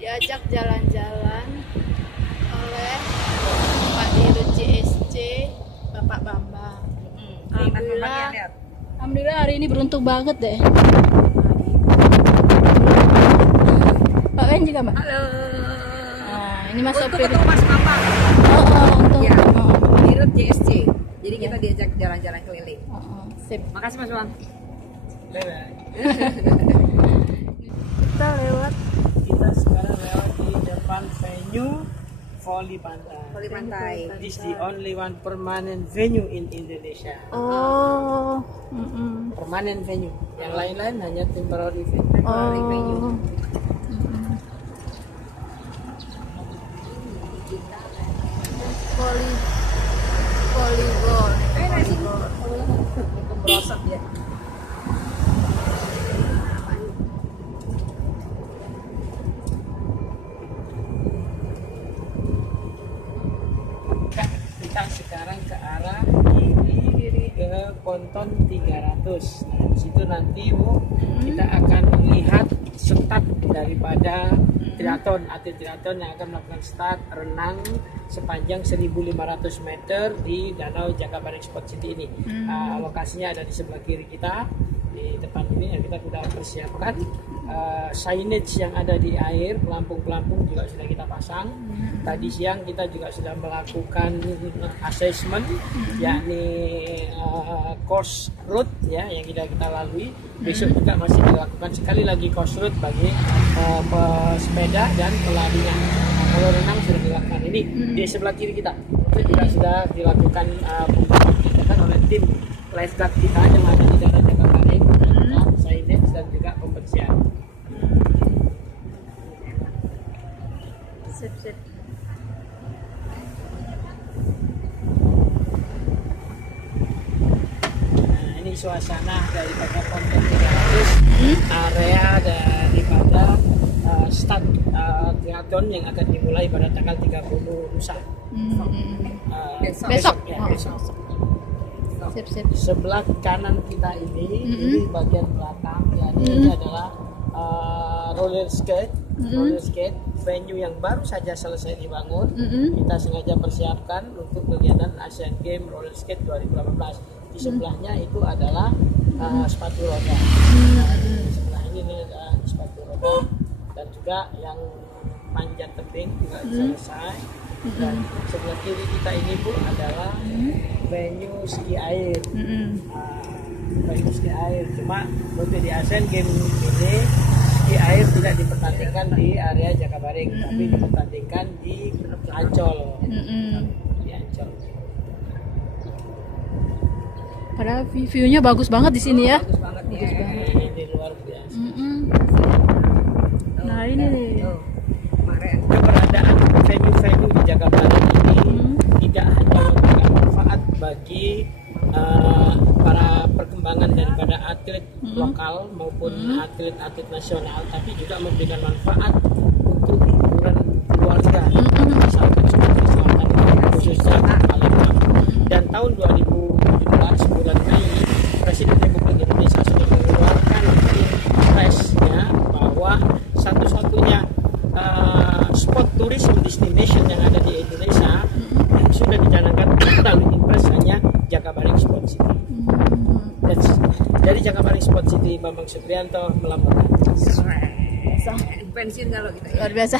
diajak jalan-jalan oleh Pak Dirut JSC, Bapak Bambang. Alhamdulillah hari ini beruntung banget deh. Pak Ben juga, Mbak? Halo. Nah, ini masuk untuk ketemu Mas Bambang. untuk Ya, Dirut JSC. Jadi kita diajak jalan-jalan keliling. Sip. Makasih Mas Bang. Kita sekarang lewat di depan venue voli pantai. Voli pantai. This is the only one permanent venue in Indonesia. Oh. Permanent venue. Yang lain-lain hanya temporary venue. Temporary venue. Volleyboard. Merosot ya. Kita sekarang ke arah kiri ke ponton 300. Nah, di situ nanti Bu, kita akan melihat start daripada triathlon, atlet triathlon yang akan melakukan start renang sepanjang 1.500 meter di Danau Jakabaring Sport City ini. Lokasinya ada di sebelah kiri kita, di depan ini yang kita sudah persiapkan. Signage yang ada di air, pelampung-pelampung juga sudah kita pasang. Tadi siang kita juga sudah melakukan assessment, yakni course route ya yang kita lalui. Besok juga masih dilakukan sekali lagi course route bagi pesepeda dan pelarinya. Kalau renang sudah dilakukan ini di sebelah kiri kita. Itu juga sudah dilakukan pembuatan oleh tim lifeguard kita yang ada di Danau Jakabaring, signage dan juga pembersihan. Sip. Nah, ini suasana daripada ponton 300, area daripada start triathlon yang akan dimulai pada tanggal 30 lusa. Besok. Ya, besok. Sip. Sebelah kanan kita ini bagian belakang ya, ini adalah roller skate venue yang baru saja selesai dibangun. Kita sengaja persiapkan untuk kegiatan Asian Games Roller Skate 2018. Di sebelahnya itu adalah sepatu roda. Di sebelah ini ada sepatu roda dan juga yang panjat tebing juga selesai. Dan sebelah kiri kita ini Bu adalah venue ski air. Venue ski air, cuma untuk di Asian Games ini ski air tidak dipertandingkan di area Jakabaring, tapi dipertandingkan di Ancol. Di Ancol. Padahal view-nya bagus banget di sini ya. Bagus banget ya. Ini luar biasa. Nah ini nih. Kemarin. Keberadaan venue-venue di Jakabaring ini tidak hanya memberikan manfaat bagi para perkembangan daripada atlet lokal maupun atlet-atlet nasional, tapi juga memberikan manfaat untuk hiburan keluarga, misalkan Sumatera Selatan khususnya Palembang. Dan tahun 2017 bulan Mei, Presiden Republik Indonesia sudah mengeluarkan impresnya bahwa satu-satunya spot tourism destination yang ada di Indonesia yang sudah dicanangkan melalui impres hanya Jakabaring Sport City. Dari Jakabaring Sport City, Bambang Suprianto melaporkan. Pensiun kalau kita ya. Luar biasa.